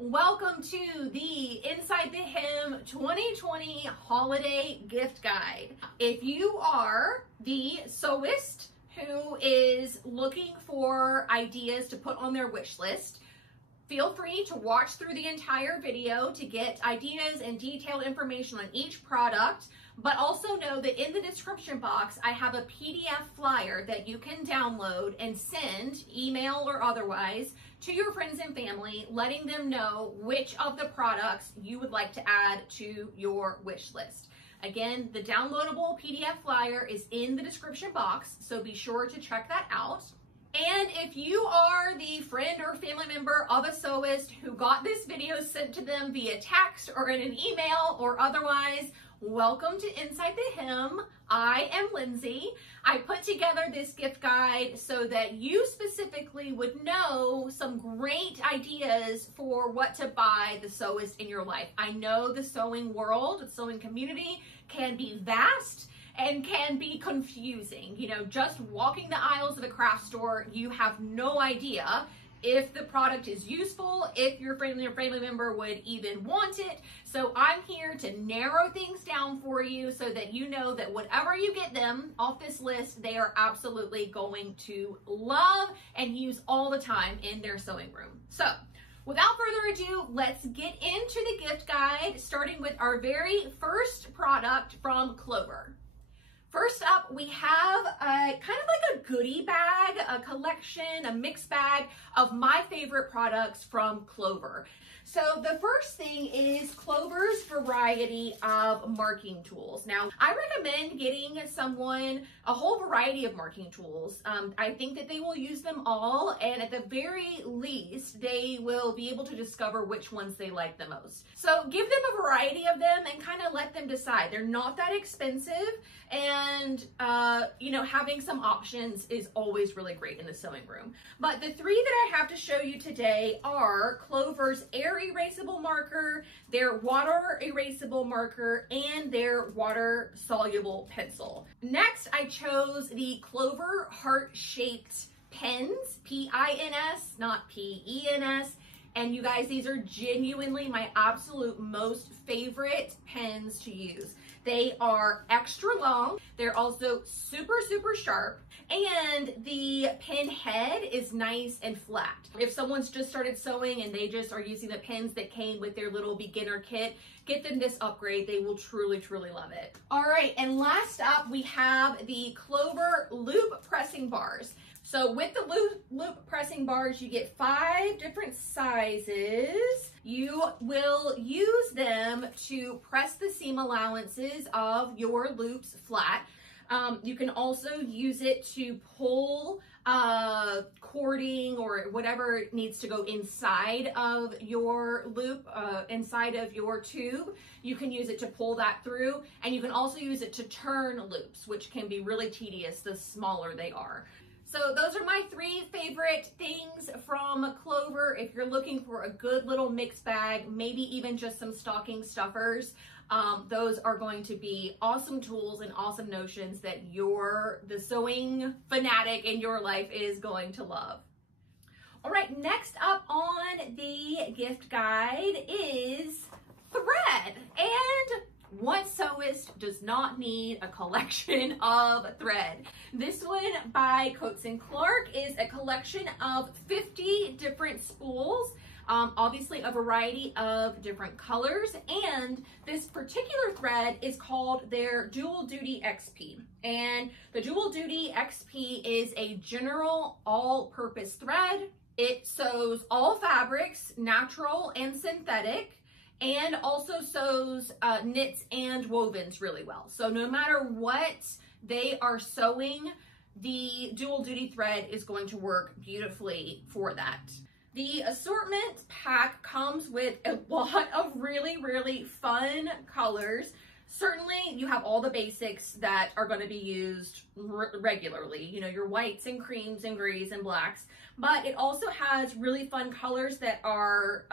Welcome to the Inside the Hem 2020 Holiday Gift Guide. If you are the sewist who is looking for ideas to put on their wish list, feel free to watch through the entire video to get ideas and detailed information on each product, but also know that in the description box, I have a PDF flyer that you can download and send, email or otherwise, to your friends and family, letting them know which of the products you would like to add to your wish list. Again, the downloadable PDF flyer is in the description box, so be sure to check that out. And if you are the friend or family member of a sewist who got this video sent to them via text or in an email or otherwise, welcome to Inside the Hem. I am Lindsay. I put together this gift guide so that you specifically would know some great ideas for what to buy the sewist in your life. I know the sewing world, the sewing community can be vast and can be confusing. You know, just walking the aisles of the craft store, you have no idea if the product is useful, if your friend or family member would even want it. So I'm here to narrow things down for you so that you know that whatever you get them off this list, they are absolutely going to love and use all the time in their sewing room. So without further ado, let's get into the gift guide, starting with our very first product from Clover. First up, we have kind of like a goodie bag, a collection, a mixed bag of my favorite products from Clover. So the first thing is Clover's variety of marking tools. Now, I recommend getting someone a whole variety of marking tools. I think that they will use them all, and at the very least, they will be able to discover which ones they like the most. So give them a variety of them and kind of let them decide. They're not that expensive, and you know, having some options is always really great in the sewing room. But the three that I have to show you today are Clover's Air Erasable Marker, their Water Erasable Marker, and their Water Soluble Pencil. Next, I chose the Clover Heart-Shaped Pens, P-I-N-S, not P-E-N-S. And you guys, these are genuinely my absolute most favorite pens to use. They are extra long. They're also super, super sharp. And the pen head is nice and flat. If someone's just started sewing and they just are using the pens that came with their little beginner kit, get them this upgrade. They will truly, truly love it. All right, and last up, we have the Clover Loop Pressing Bars. So with the loop pressing bars, you get 5 different sizes. You will use them to press the seam allowances of your loops flat. You can also use it to pull cording or whatever needs to go inside of your loop, inside of your tube. You can use it to pull that through, and you can also use it to turn loops, which can be really tedious the smaller they are. So those are my 3 favorite things from Clover. If you're looking for a good little mixed bag, maybe even just some stocking stuffers, those are going to be awesome tools and awesome notions that the sewing fanatic in your life is going to love. All right, next up on the gift guide is thread. And what sewist does not need a collection of thread? This one by Coats & Clark is a collection of 50 different spools, obviously a variety of different colors, and this particular thread is called their Dual Duty XP. And the Dual Duty XP is a general all-purpose thread. It sews all fabrics, natural and synthetic, and also sews knits and wovens really well. So no matter what they are sewing, the dual duty thread is going to work beautifully for that. The assortment pack comes with a lot of really, really fun colors. Certainly you have all the basics that are going to be used regularly, you know, your whites and creams and grays and blacks, but it also has really fun colors that are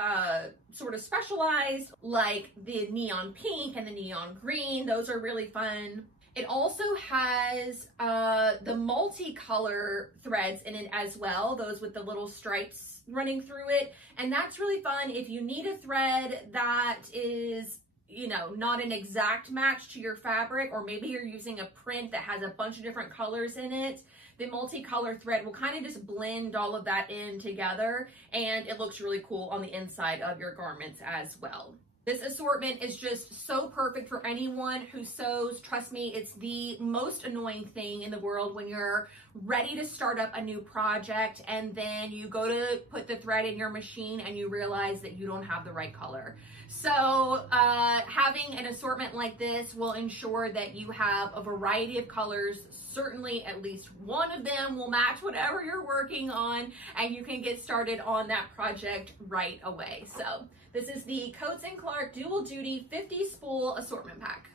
sort of specialized, like the neon pink and the neon green. Those are really fun. It also has the multicolor threads in it as well, those with the little stripes running through it. And that's really fun if you need a thread that is, you know, not an exact match to your fabric, or maybe you're using a print that has a bunch of different colors in it. The multicolor thread will kind of just blend all of that in together, and it looks really cool on the inside of your garments as well. This assortment is just so perfect for anyone who sews. Trust me, it's the most annoying thing in the world when you're ready to start up a new project and then you go to put the thread in your machine and you realize that you don't have the right color. So having an assortment like this will ensure that you have a variety of colors. Certainly at least one of them will match whatever you're working on, and you can get started on that project right away. So this is the Coats & Clark Dual Duty 50 Spool Assortment Pack.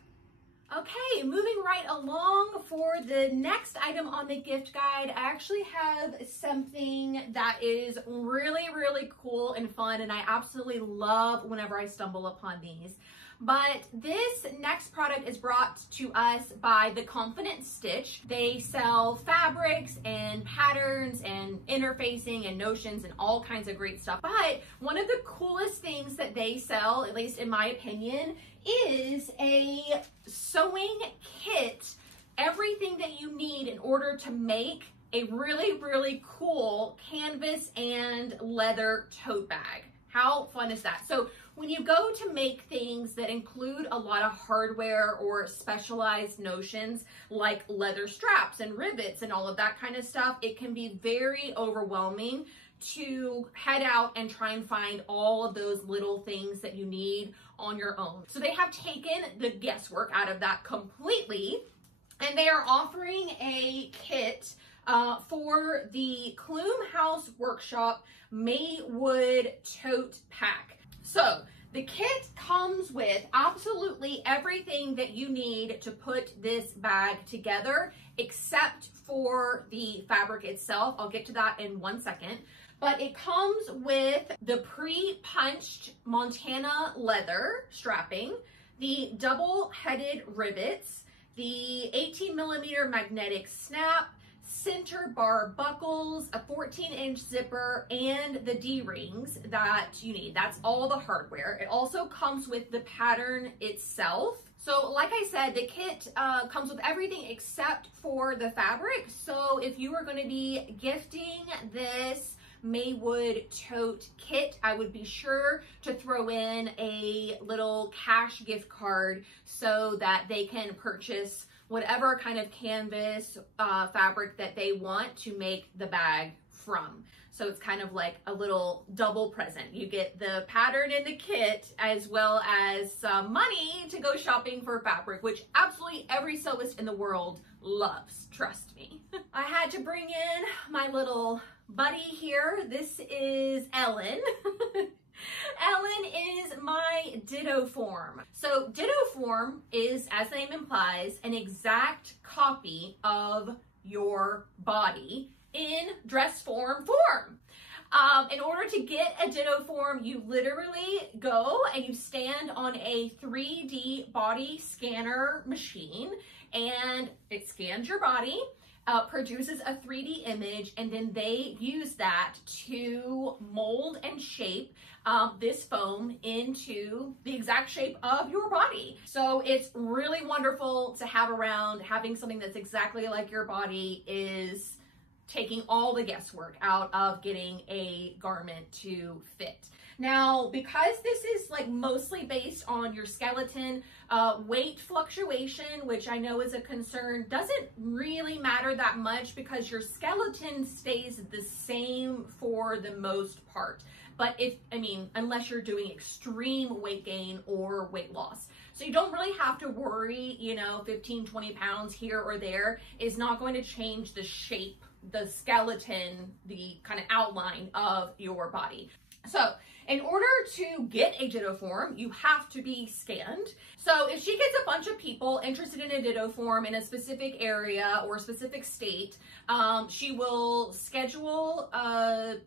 Okay, moving right along for the next item on the gift guide, I actually have something that is really, really cool and fun, and I absolutely love whenever I stumble upon these. But this next product is brought to us by The Confident Stitch. They sell fabrics and patterns and interfacing and notions and all kinds of great stuff. But one of the coolest things that they sell, at least in my opinion, is a sewing kit. Everything that you need in order to make a really, really cool canvas and leather tote bag. How fun is that? So when you go to make things that include a lot of hardware or specialized notions like leather straps and rivets and all of that kind of stuff, it can be very overwhelming to head out and try and find all of those little things that you need on your own. So they have taken the guesswork out of that completely, and they are offering a kit for the Clume House Workshop Maywood Tote Pack. So the kit comes with absolutely everything that you need to put this bag together, except for the fabric itself. I'll get to that in 1 second. But it comes with the pre-punched Montana leather strapping, the double-headed rivets, the 18mm magnetic snap, center bar buckles, a 14-inch zipper, and the D-rings that you need. That's all the hardware. It also comes with the pattern itself. So like I said, the kit comes with everything except for the fabric. So if you are going to be gifting this Maywood tote kit, I would be sure to throw in a little cash gift card so that they can purchase whatever kind of canvas fabric that they want to make the bag from. So it's kind of like a little double present. You get the pattern in the kit as well as some money to go shopping for fabric, which absolutely every sewist in the world loves, trust me. I had to bring in my little buddy here. This is Ellen. Ellen is my Ditto Form. So Ditto Form is, as the name implies, an exact copy of your body in dress form. In order to get a Ditto Form, you literally go and you stand on a 3D body scanner machine, and it scans your body, produces a 3D image, and then they use that to mold and shape this foam into the exact shape of your body. So it's really wonderful to have around. Having something that's exactly like your body is taking all the guesswork out of getting a garment to fit. Now, because this is like mostly based on your skeleton, weight fluctuation, which I know is a concern, doesn't really matter that much because your skeleton stays the same for the most part. But unless you're doing extreme weight gain or weight loss. So you don't really have to worry, 15, 20 pounds here or there is not going to change the shape, the skeleton, the kind of outline of your body. So in order to get a Ditto Form, you have to be scanned. So if she gets a bunch of people interested in a Ditto Form in a specific area or a specific state, she will schedule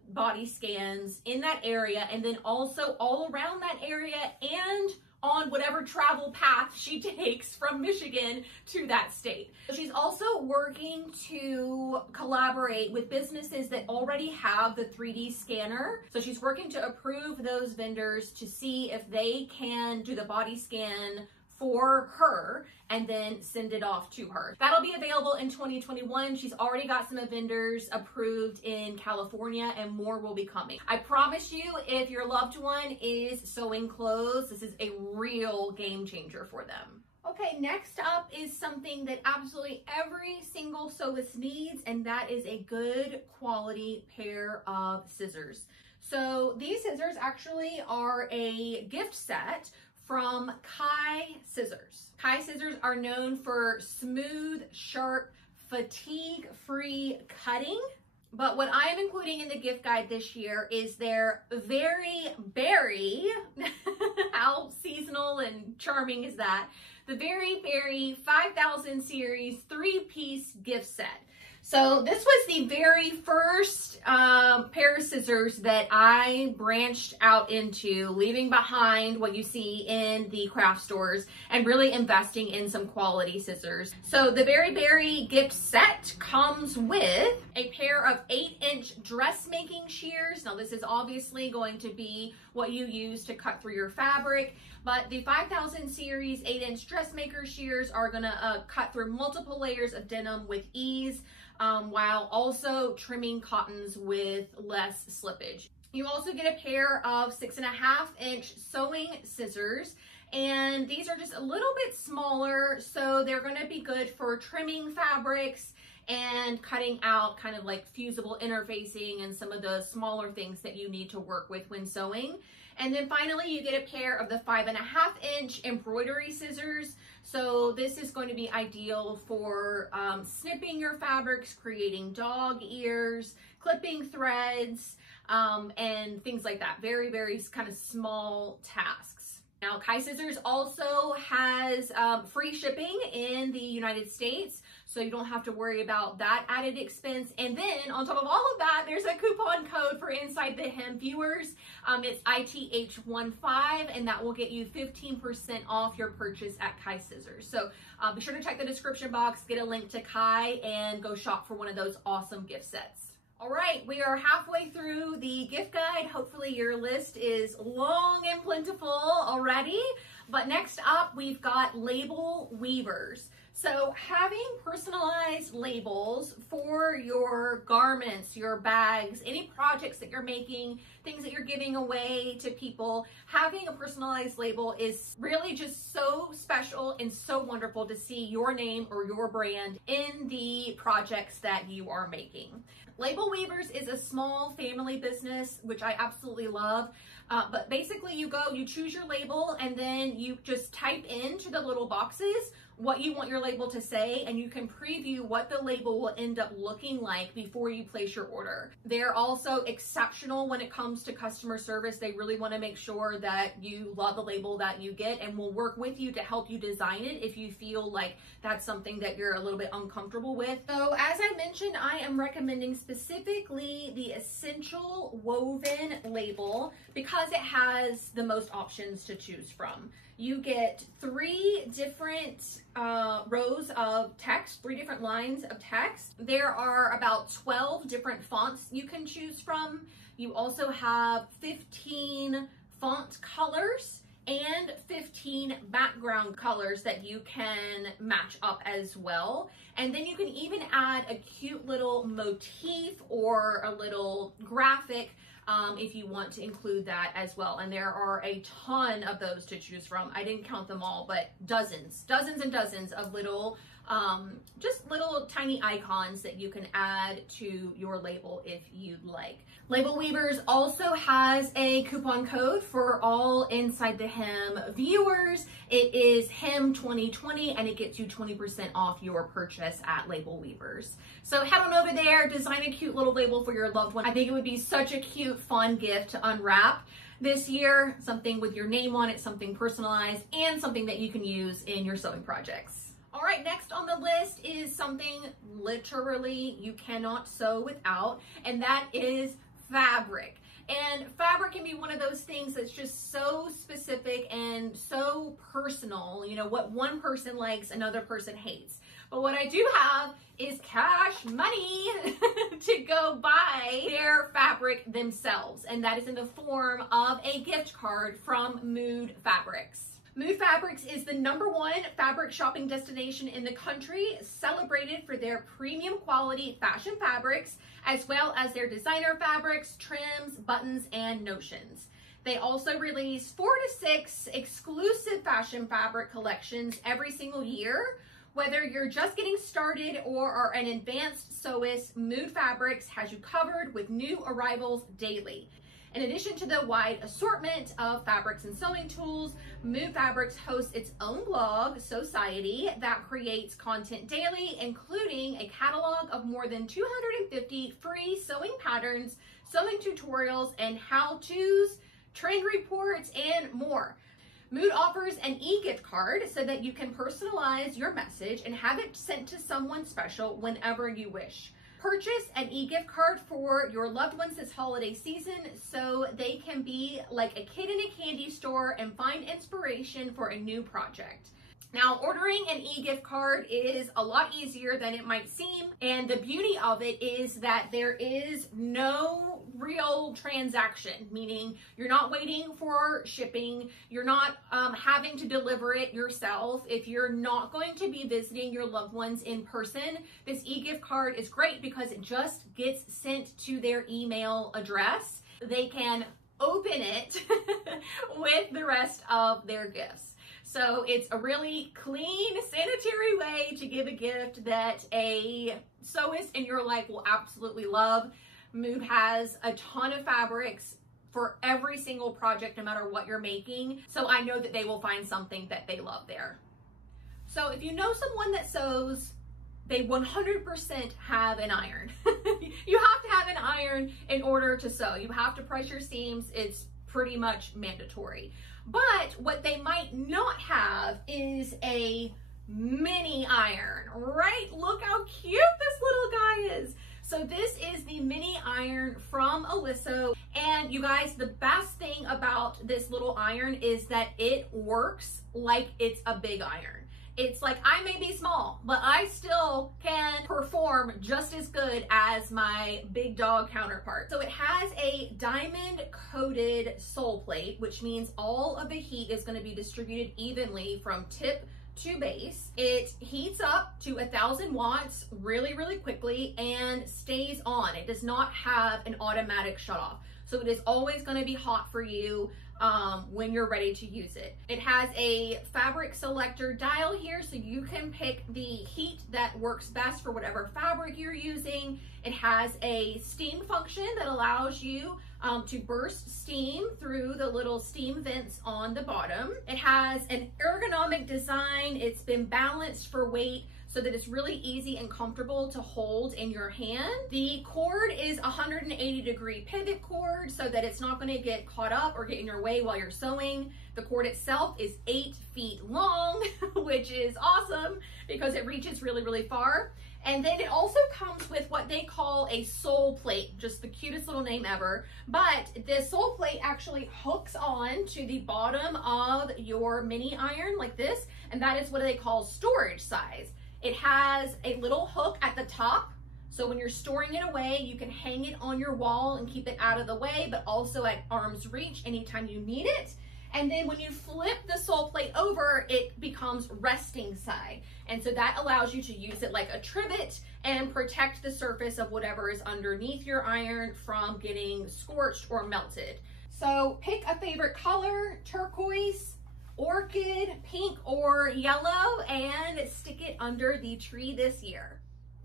body scans in that area, and then also all around that area and on whatever travel path she takes from Michigan to that state. She's also working to collaborate with businesses that already have the 3D scanner. So she's working to approve those vendors to see if they can do the body scan for her and then send it off to her. That'll be available in 2021. She's already got some vendors approved in California and more will be coming. I promise you, if your loved one is sewing clothes, this is a real game changer for them. Okay, next up is something that absolutely every single sewist needs, and that is a good quality pair of scissors. So these scissors actually are a gift set from Kai Scissors. Kai Scissors are known for smooth, sharp, fatigue-free cutting. But what I am including in the gift guide this year is their very berry, how seasonal and charming is that? The Very Berry 5000 series 3-piece gift set. So this was the very first pair of scissors that I branched out into, leaving behind what you see in the craft stores and really investing in some quality scissors. So the Very Berry gift set comes with a pair of 8-inch dressmaking shears. Now this is obviously going to be what you use to cut through your fabric, but the 5000 series 8-inch dressmaker shears are gonna cut through multiple layers of denim with ease, while also trimming cottons with less slippage. You also get a pair of 6.5-inch sewing scissors, and these are just a little bit smaller, so they're going to be good for trimming fabrics and cutting out kind of like fusible interfacing and some of the smaller things that you need to work with when sewing. And then finally, you get a pair of the 5.5-inch embroidery scissors. So this is going to be ideal for snipping your fabrics, creating dog ears, clipping threads, and things like that. Very, very kind of small tasks. Now, Kai Scissors also has free shipping in the United States, so you don't have to worry about that added expense. And then on top of all of that, there's a coupon code for Inside the Hem viewers. It's ITH15, and that will get you 15% off your purchase at Kai Scissors. So be sure to check the description box, get a link to Kai, and go shop for one of those awesome gift sets. All right, we are halfway through the gift guide. Hopefully your list is long and plentiful already. But next up, we've got label weavers. So having personalized labels for your garments, your bags, any projects that you're making, things that you're giving away to people, having a personalized label is really just so special and so wonderful to see your name or your brand in the projects that you are making. Label Weavers is a small family business, which I absolutely love. But basically you choose your label, and then you just type into the little boxes what you want your label to say, and you can preview what the label will end up looking like before you place your order. They're also exceptional when it comes to customer service. They really want to make sure that you love the label that you get, and will work with you to help you design it if you feel like that's something that you're a little bit uncomfortable with. So as I mentioned, I am recommending specifically the Essential Woven label because it has the most options to choose from. You get 3 different rows of text, 3 different lines of text. There are about 12 different fonts you can choose from. You also have 15 font colors and 15 background colors that you can match up as well. And then you can even add a cute little motif or a little graphic if you want to include that as well. And there are a ton of those to choose from. I didn't count them all, but dozens and dozens of little, just little tiny icons that you can add to your label if you'd like. Label Weavers also has a coupon code for all Inside the Hem viewers. It is HEM2020, and it gets you 20% off your purchase at Label Weavers. So head on over there, design a cute little label for your loved one. I think it would be such a cute, fun gift to unwrap this year. Something with your name on it, something personalized, and something that you can use in your sewing projects. All right, next on the list is something literally you cannot sew without, and that is fabric. And fabric can be one of those things that's just so specific and so personal. You know, what one person likes, another person hates. But what I do have is cash money to go buy their fabric themselves. And that is in the form of a gift card from Mood Fabrics. Mood Fabrics is the #1 fabric shopping destination in the country, celebrated for their premium quality fashion fabrics, as well as their designer fabrics, trims, buttons, and notions. They also release 4 to 6 exclusive fashion fabric collections every single year. Whether you're just getting started or are an advanced sewist, Mood Fabrics has you covered with new arrivals daily. In addition to the wide assortment of fabrics and sewing tools, Mood Fabrics hosts its own blog, Society, that creates content daily, including a catalog of more than 250 free sewing patterns, sewing tutorials, and how-tos, trend reports, and more. Mood offers an e-gift card so that you can personalize your message and have it sent to someone special whenever you wish. Purchase an e-gift card for your loved ones this holiday season so they can be like a kid in a candy store and find inspiration for a new project. Now, ordering an e-gift card is a lot easier than it might seem, and the beauty of it is that there is no real transaction, meaning you're not waiting for shipping, you're not having to deliver it yourself. If you're not going to be visiting your loved ones in person, this e-gift card is great because it just gets sent to their email address. They can open it with the rest of their gifts. So it's a really clean, sanitary way to give a gift that a sewist in your life will absolutely love. Mood has a ton of fabrics for every single project, no matter what you're making. So I know that they will find something that they love there. So if you know someone that sews, they 100% have an iron. You have to have an iron in order to sew. You have to press your seams. It's pretty much mandatory. But what they might not have is a mini iron, right? Look how cute this little guy is. So this is the mini iron from Alyssa. And you guys, the best thing about this little iron is that it works like it's a big iron. It's like, I may be small, but I still can perform just as good as my big dog counterpart. So it has a diamond coated sole plate, which means all of the heat is going to be distributed evenly from tip to base. It heats up to 1,000 watts really, really quickly and stays on. It does not have an automatic shut off. So it is always going to be hot for you when you're ready to use it. It has a fabric selector dial here, so you can pick the heat that works best for whatever fabric you're using. It has a steam function that allows you to burst steam through the little steam vents on the bottom. It has an ergonomic design. It's been balanced for weight so that it's really easy and comfortable to hold in your hand. The cord is 180-degree pivot cord so that it's not gonna get caught up or get in your way while you're sewing. The cord itself is 8 feet long, which is awesome because it reaches really, really far. And then it also comes with what they call a sole plate, just the cutest little name ever. But the sole plate actually hooks on to the bottom of your mini iron like this, and that is what they call storage size. It has a little hook at the top, so when you're storing it away, you can hang it on your wall and keep it out of the way, but also at arm's reach anytime you need it. And then when you flip the sole plate over, it becomes resting side. And so that allows you to use it like a trivet and protect the surface of whatever is underneath your iron from getting scorched or melted. So pick a favorite color, turquoise, orchid, pink, or yellow, and stick it under the tree this year.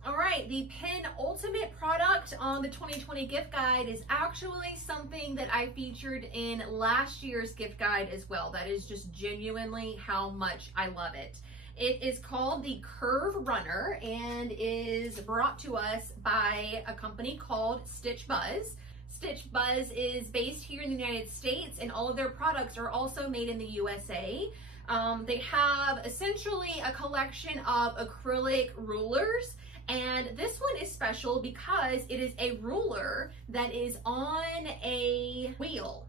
All right, the penultimate product on the 2020 gift guide is actually something that I featured in last year's gift guide as well. That is just genuinely how much I love it. It is called the Curve Runner and is brought to us by a company called Stitch Buzz. Stitch Buzz is based here in the United States, and all of their products are also made in the USA. They have essentially a collection of acrylic rulers And this one is special because it is a ruler that is on a wheel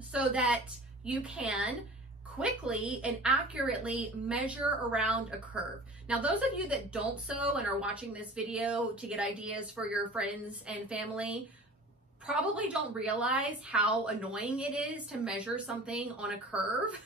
so that you can quickly and accurately measure around a curve. Now, those of you that don't sew and are watching this video to get ideas for your friends and family probably don't realize how annoying it is to measure something on a curve,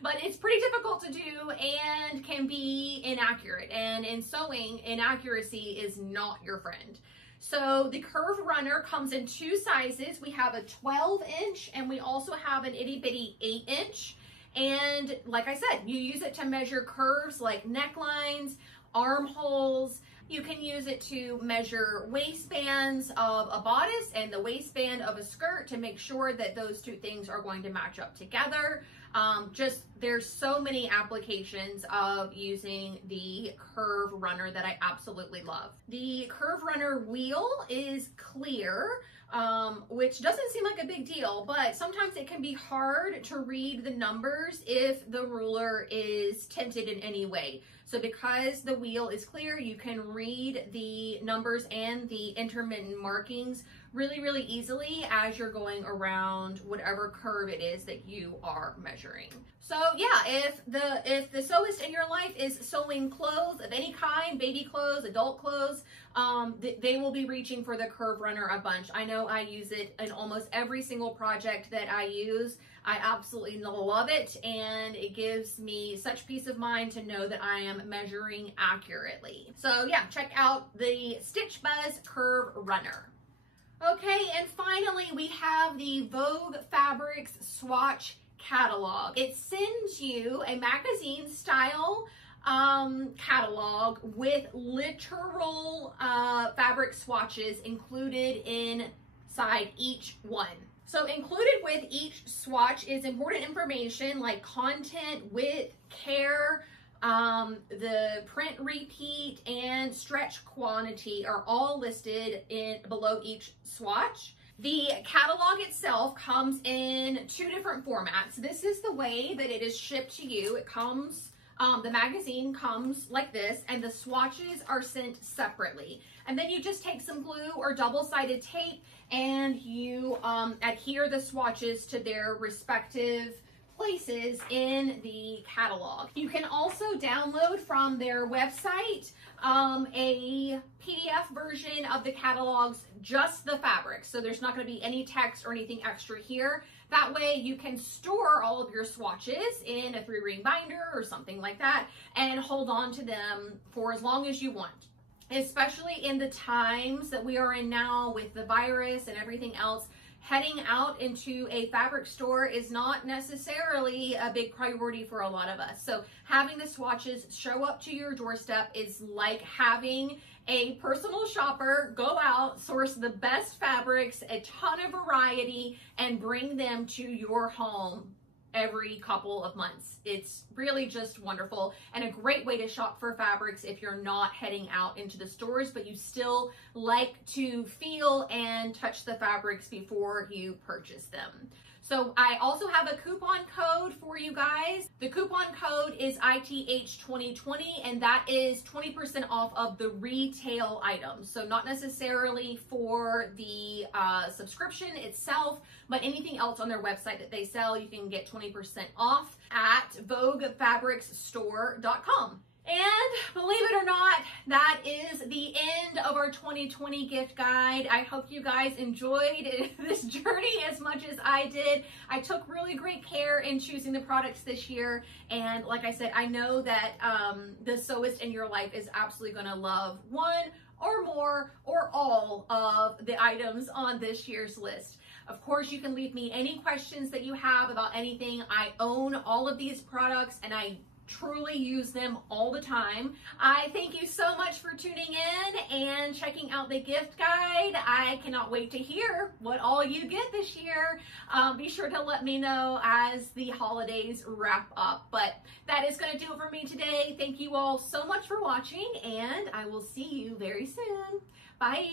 but it's pretty difficult to do and can be inaccurate. And in sewing, inaccuracy is not your friend. So the Curve Runner comes in two sizes. We have a 12-inch and we also have an itty bitty 8-inch. And like I said, you use it to measure curves like necklines, armholes. You can use it to measure waistbands of a bodice and the waistband of a skirt to make sure that those two things are going to match up together. There's so many applications of using the Curve Runner that I absolutely love. The Curve Runner wheel is clear, which doesn't seem like a big deal, but sometimes it can be hard to read the numbers if the ruler is tinted in any way. So because the wheel is clear, you can read the numbers and the intermittent markings really, really easily as you're going around whatever curve it is that you are measuring. So yeah, if the sewist in your life is sewing clothes of any kind, baby clothes, adult clothes, they will be reaching for the Curve Runner a bunch. I know I use it in almost every single project that I use. I absolutely love it, and it gives me such peace of mind to know that I am measuring accurately. So yeah, check out the Stitch Buzz Curve Runner. Okay, and finally we have the Vogue Fabrics swatch catalog. It sends you a magazine style catalog with literal fabric swatches included inside each one. So included with each swatch is important information like content, width, care, the print repeat, and stretch quantity are all listed below each swatch. The catalog itself comes in two different formats. This is the way that it is shipped to you. It comes, the magazine comes like this, and the swatches are sent separately. And then you just take some glue or double-sided tape and you adhere the swatches to their respective places in the catalog. You can also download from their website a PDF version of the catalogs, just the fabrics. So there's not going to be any text or anything extra here. That way you can store all of your swatches in a 3-ring binder or something like that and hold on to them for as long as you want. Especially in the times that we are in now with the virus and everything else, heading out into a fabric store is not necessarily a big priority for a lot of us. So having the swatches show up to your doorstep is like having a personal shopper go out, source the best fabrics, a ton of variety, and bring them to your home every couple of months. It's really just wonderful and a great way to shop for fabrics if you're not heading out into the stores, but you still like to feel and touch the fabrics before you purchase them. So I also have a coupon code for you guys. The coupon code is ITH2020, and that is 20% off of the retail items. So not necessarily for the subscription itself, but anything else on their website that they sell, you can get 20% off at VogueFabricsStore.com. And believe it or not, that is the end of our 2020 gift guide. I hope you guys enjoyed this journey as much as I did. I took really great care in choosing the products this year. And like I said, I know that the sewist in your life is absolutely going to love one or more or all of the items on this year's list. Of course, you can leave me any questions that you have about anything. I own all of these products and I truly use them all the time. I thank you so much for tuning in and checking out the gift guide. I cannot wait to hear what all you get this year. Be sure to let me know as the holidays wrap up. But that is going to do it for me today. Thank you all so much for watching, and I will see you very soon. Bye.